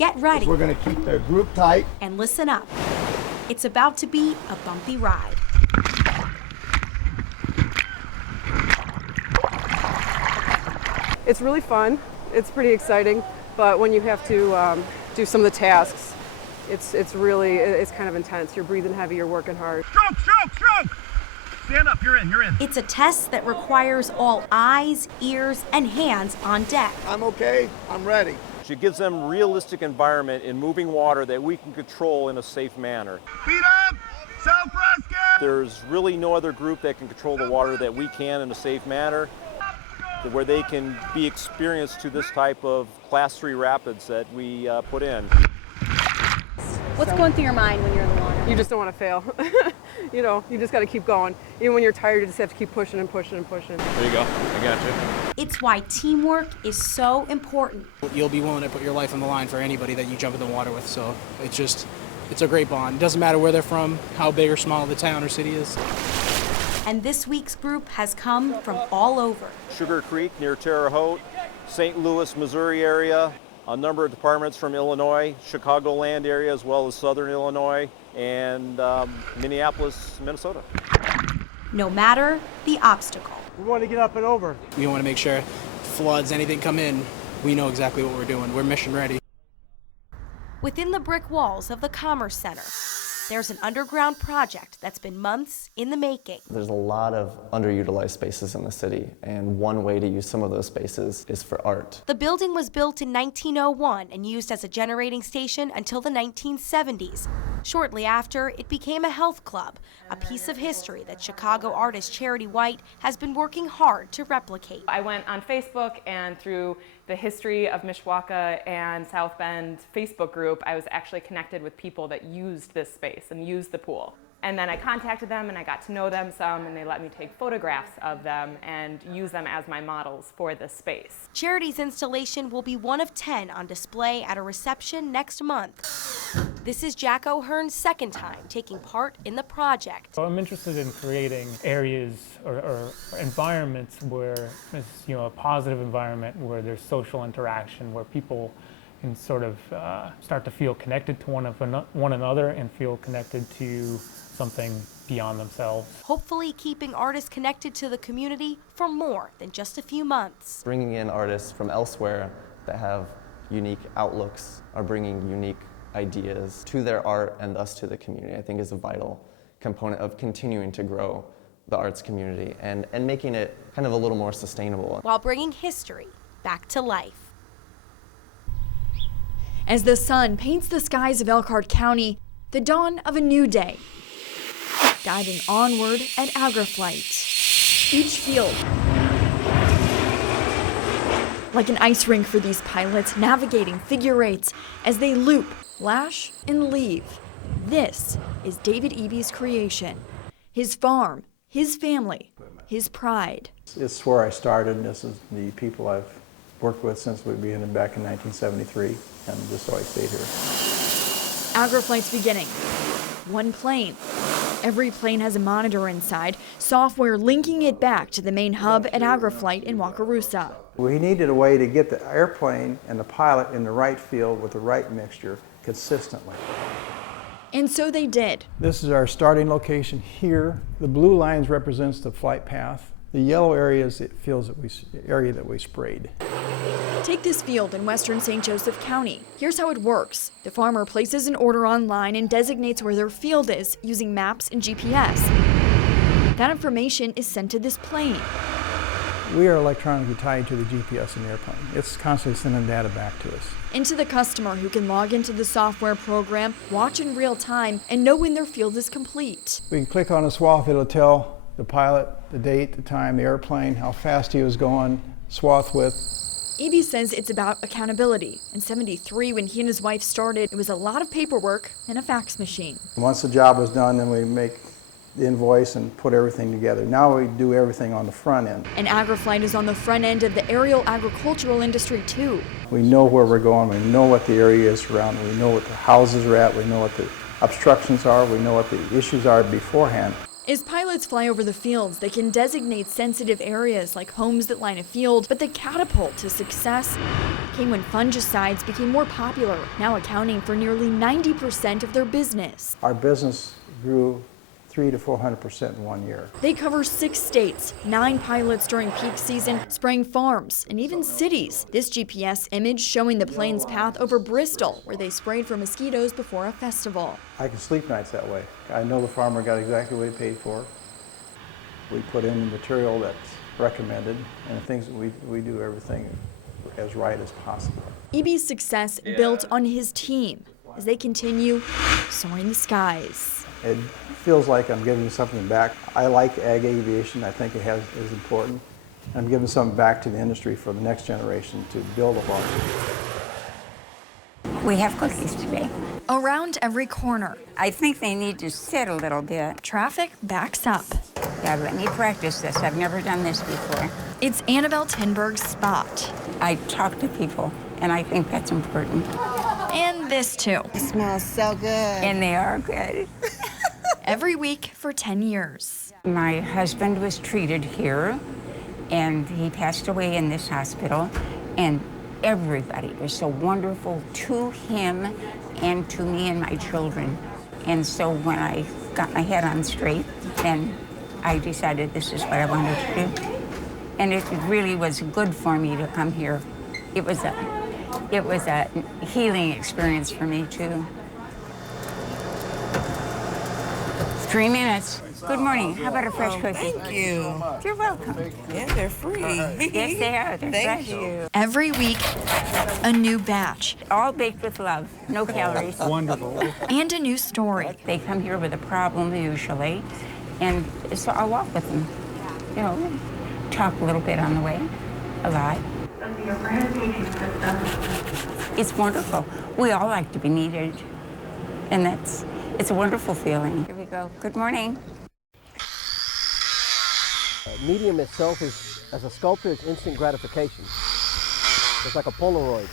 get ready. We're going to keep the group tight. And listen up. It's about to be a bumpy ride. It's really fun. It's pretty exciting, but when you have to do some of the tasks, it's kind of intense. You're breathing heavy, you're working hard. Stroke! Stand up, you're in. It's a test that requires all eyes, ears, and hands on deck. I'm okay, I'm ready. It gives them realistic environment in moving water that we can control in a safe manner. Feet up, self-rescue! There's really no other group that can control the water that we can in a safe manner, where they can be experienced to this type of Class 3 rapids that we put in. What's going through your mind when you're in the water? You just don't want to fail. You just got to keep going. Even when you're tired, you just have to keep pushing and pushing and pushing. There you go, I got you. It's why teamwork is so important. You'll be willing to put your life on the line for anybody that you jump in the water with, so it's a great bond. It doesn't matter where they're from, how big or small the town or city is. And this week's group has come from all over. Sugar Creek near Terre Haute, St. Louis, Missouri area, a number of departments from Illinois, Chicagoland area, as well as Southern Illinois, and Minneapolis, Minnesota. No matter the obstacle. We want to get up and over. We want to make sure floods, anything come in, we know exactly what we're doing. We're mission ready. Within the brick walls of the Commerce Center, there's an underground project that's been months in the making. There's a lot of underutilized spaces in the city, and one way to use some of those spaces is for art. The building was built in 1901 and used as a generating station until the 1970s. Shortly after, it became a health club, a piece of history that Chicago artist Charity White has been working hard to replicate. I went on Facebook, and through the History of Mishawaka and South Bend Facebook group, I was actually connected with people that used this space and used the pool. And then I contacted them and I got to know them some, and they let me take photographs of them and use them as my models for this space. Charity's installation will be one of 10 on display at a reception next month. This is Jack O'Hearn's second time taking part in the project. I'm interested in creating areas or environments where it's a positive environment, where there's social interaction, where people can sort of start to feel connected to one another and feel connected to something beyond themselves. Hopefully keeping artists connected to the community for more than just a few months. Bringing in artists from elsewhere that have unique outlooks are bringing unique ideas to their art and thus to the community, I think is a vital component of continuing to grow the arts community and making it kind of a little more sustainable. While bringing history back to life. As the sun paints the skies of Elkhart County, the dawn of a new day. Guiding onward at AgriFlight. Each field, like an ice rink for these pilots, navigating figure eights as they loop, lash, and leave. This is David Eby's creation. His farm, his family, his pride. It's where I started. This is the people I've worked with since we began back in 1973, and just so I stayed here. AgriFlight's beginning. One plane. Every plane has a monitor inside, software linking it back to the main hub at AgriFlight in Wakarusa. We needed a way to get the airplane and the pilot in the right field with the right mixture consistently. And so they did. This is our starting location here. The blue lines represents the flight path. The yellow area is the area that we sprayed. Take this field in western St. Joseph County. Here's how it works. The farmer places an order online and designates where their field is using maps and GPS. That information is sent to this plane. We are electronically tied to the GPS in the airplane. It's constantly sending data back to us. Into the customer, who can log into the software program, watch in real time, and know when their field is complete. We can click on a swath. It'll tell the pilot the date, the time, the airplane, how fast he was going, swath width. Eby says it's about accountability. In '73, when he and his wife started, it was a lot of paperwork and a fax machine. Once the job was done, then we make the invoice and put everything together. Now we do everything on the front end. And AgriFlight is on the front end of the aerial agricultural industry too. We know where we're going, we know what the area is surrounding, we know what the houses are at, we know what the obstructions are, we know what the issues are beforehand. As pilots fly over the fields, they can designate sensitive areas like homes that line a field, but the catapult to success came when fungicides became more popular, now accounting for nearly 90% of their business. Our business grew 300% to 400% in 1 year. They cover 6 states, 9 pilots during peak season, spraying farms and even cities. This GPS image showing the plane's path over Bristol, where they sprayed for mosquitoes before a festival. I can sleep nights that way. I know the farmer got exactly what he paid for. We put in the material that's recommended, and the things that we do everything as right as possible. Eby's success built on his team as they continue soaring the skies. It feels like I'm giving something back. I like ag aviation. I think it is important. I'm giving something back to the industry for the next generation to build upon. We have cookies today. Around every corner, I think they need to sit a little bit. traffic backs up. Yeah, let me practice this. I've never done this before. It's Annabelle Tinberg's spot. I talk to people, and I think that's important. And this too. It smells so good. And they are good. Every week for 10 years. My husband was treated here, and he passed away in this hospital, and everybody was so wonderful to him and to me and my children. And so when I got my head on straight, then I decided this is what I wanted to do. And it really was good for me to come here. It was a healing experience for me too. 3 minutes. Good morning. How about a fresh cookie? Thank you. You're welcome. Yeah, they're free. Yes, they are. They're Thank fresh. you. Every week, a new batch. All baked with love. No calories. Wonderful. And a new story. They come here with a problem usually, and so I'll walk with them. You know, talk a little bit on the way, a lot. It's wonderful. We all like to be needed, and it's a wonderful feeling. Here we go. Good morning. Medium itself is, as a sculptor, it's instant gratification. It's like a Polaroid.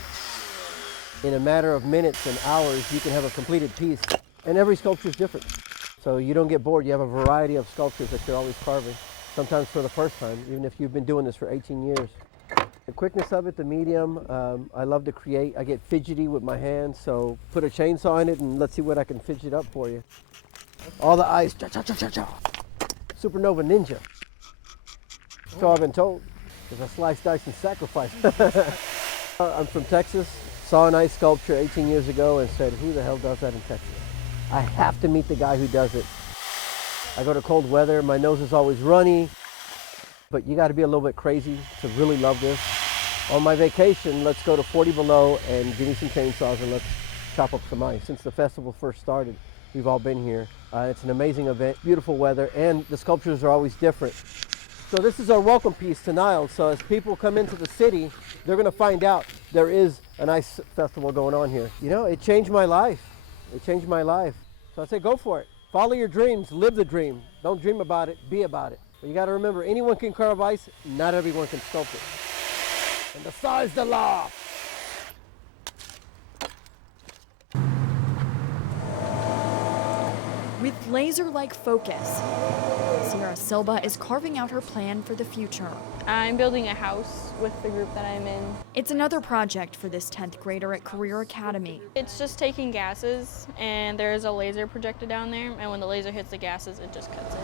In a matter of minutes and hours, you can have a completed piece, and every sculpture is different. So you don't get bored. You have a variety of sculptures that you're always carving, sometimes for the first time, even if you've been doing this for 18 years. The quickness of it, the medium, I love to create. I get fidgety with my hands, so put a chainsaw in it and let's see what I can fidget up for you. All the eyes, cha-cha-cha-cha-cha. Supernova Ninja. So I've been told, because I slice, dice, and sacrifice. I'm from Texas, saw an ice sculpture 18 years ago and said, who the hell does that in Texas? I have to meet the guy who does it. I go to cold weather, my nose is always runny, but you got to be a little bit crazy to really love this. On my vacation, let's go to 40 below and give me some chainsaws and let's chop up some ice. Since the festival first started, we've all been here. It's an amazing event, beautiful weather, and the sculptures are always different. So this is our welcome piece to Niles. So as people come into the city, they're going to find out there is an ice festival going on here. You know, it changed my life. It changed my life. So I say, go for it. Follow your dreams, live the dream. Don't dream about it, be about it. But you got to remember, anyone can carve ice, not everyone can sculpt it. And the sky's the law. With laser-like focus, Sierra Silva is carving out her plan for the future. I'm building a house with the group that I'm in. It's another project for this 10th grader at Career Academy. It's just taking gases, and there's a laser projected down there, and when the laser hits the gases, it just cuts it.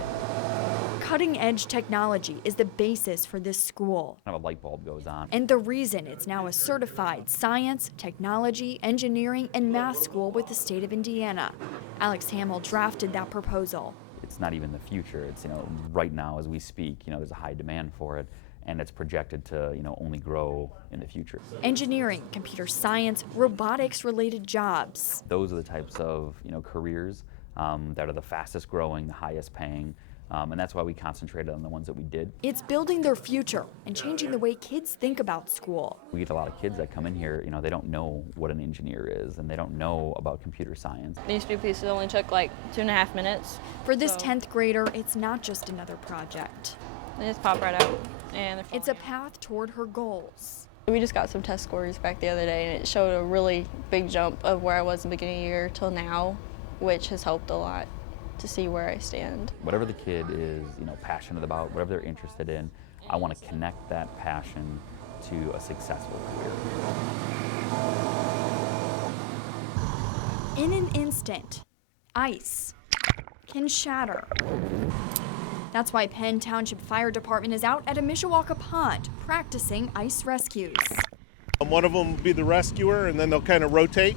Cutting-edge technology is the basis for this school. A light bulb goes on. And the reason it's now a certified science, technology, engineering, and math school with the state of Indiana. Alex Hamill drafted that proposal. It's not even the future. It's, right now as we speak, there's a high demand for it, and it's projected to, only grow in the future. Engineering, computer science, robotics-related jobs. Those are the types of, careers that are the fastest growing, the highest paying, and that's why we concentrated on the ones that we did. It's building their future and changing the way kids think about school. We get a lot of kids that come in here, they don't know what an engineer is, and they don't know about computer science. These 2 pieces only took like 2.5 minutes. For this 10th grader, it's not just another project. They just pop right out. And it's a path toward her goals. We just got some test scores back the other day, and it showed a really big jump of where I was in the beginning of the year till now, which has helped a lot to see where I stand. Whatever the kid is, passionate about, whatever they're interested in, I want to connect that passion to a successful career. In an instant, ice can shatter. That's why Penn Township Fire Department is out at a Mishawaka pond practicing ice rescues. One of them will be the rescuer, and then they'll kind of rotate.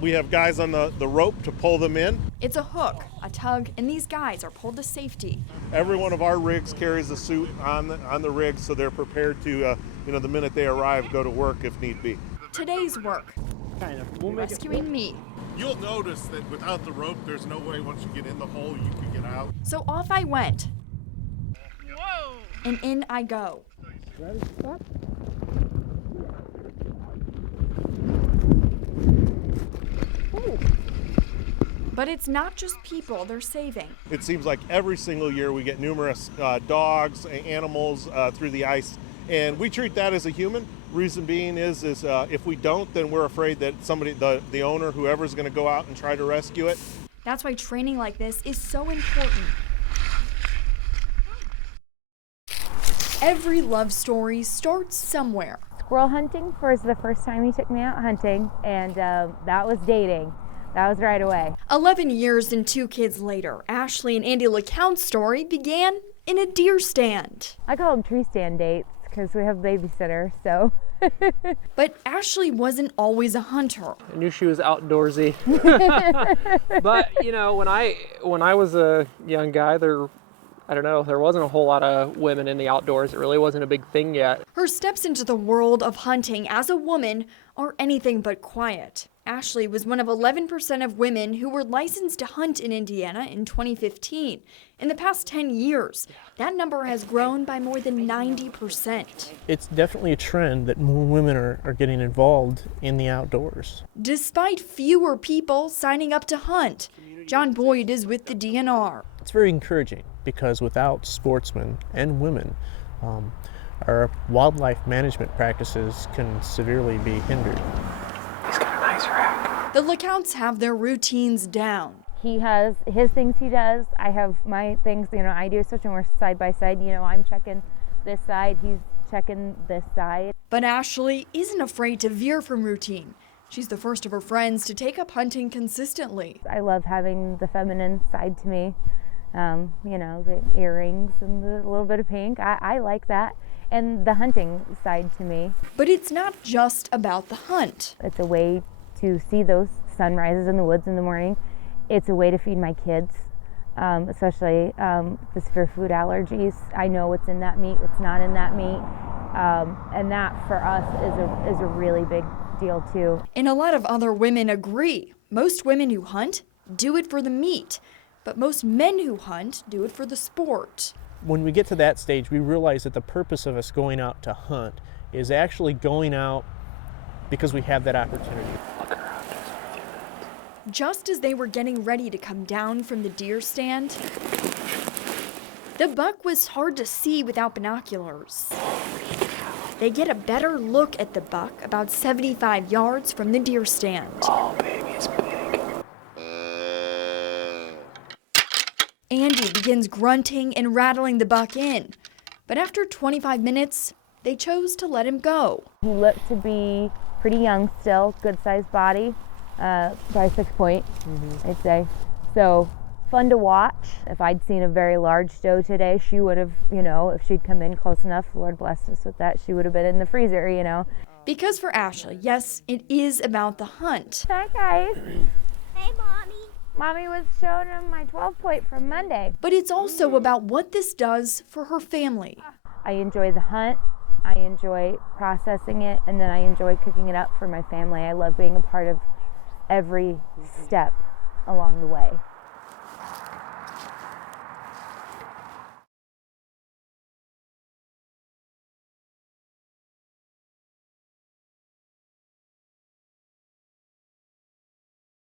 We have guys on the rope to pull them in. It's a hook, a tug, and these guys are pulled to safety. Every one of our rigs carries a suit on the rig, so they're prepared to, the minute they arrive, go to work if need be. Today's work, rescuing me. You'll notice that without the rope, there's no way once you get in the hole you can get out. So off I went. Whoa! And in I go. But it's not just people they're saving. It seems like every single year we get numerous dogs, animals through the ice, and we treat that as a human. Reason being is if we don't, then we're afraid that somebody, the owner, whoever's going to go out and try to rescue it. That's why training like this is so important. Every love story starts somewhere. Squirrel hunting was the first time he took me out hunting, and that was dating. That was right away. 11 years and 2 kids later, Ashley and Andy LeCount's story began in a deer stand. I call them tree stand dates because we have babysitters, so. But Ashley wasn't always a hunter. I knew she was outdoorsy. But, when I was a young guy, there wasn't a whole lot of women in the outdoors. It really wasn't a big thing yet. Her steps into the world of hunting as a woman are anything but quiet. Ashley was one of 11% of women who were licensed to hunt in Indiana in 2015. In the past 10 years, that number has grown by more than 90%. It's definitely a trend that more women are getting involved in the outdoors. Despite fewer people signing up to hunt, John Boyd is with the DNR. It's very encouraging because without sportsmen and women, our wildlife management practices can severely be hindered. He's got a nice rack. The LeCounts have their routines down. He has his things he does. I have my things, I do, especially when we're side by side. I'm checking this side, he's checking this side. But Ashley isn't afraid to veer from routine. She's the first of her friends to take up hunting consistently. I love having the feminine side to me. The earrings and the little bit of pink. I like that. And the hunting side to me. But it's not just about the hunt. It's a way to see those sunrises in the woods in the morning. It's a way to feed my kids, especially the severe food allergies. I know what's in that meat, what's not in that meat. And that for us is a really big deal too. And a lot of other women agree. Most women who hunt do it for the meat, but most men who hunt do it for the sport. When we get to that stage, we realize that the purpose of us going out to hunt is actually going out because we have that opportunity. Just as they were getting ready to come down from the deer stand, the buck was hard to see without binoculars. They get a better look at the buck about 75 yards from the deer stand. Oh, baby, it's big. Andy begins grunting and rattling the buck in, but after 25 minutes, they chose to let him go. He looked to be pretty young still, good sized body, probably 6 point, I'd say. So fun to watch. If I'd seen a very large doe today, she would have, if she'd come in close enough, Lord blessed us with that, she would have been in the freezer, Because for Ashley, yes, it is about the hunt. Hi guys. Hey Mommy. Mommy was showing him my 12 point from Monday. But it's also about what this does for her family. I enjoy the hunt, I enjoy processing it, and then I enjoy cooking it up for my family. I love being a part of every step along the way.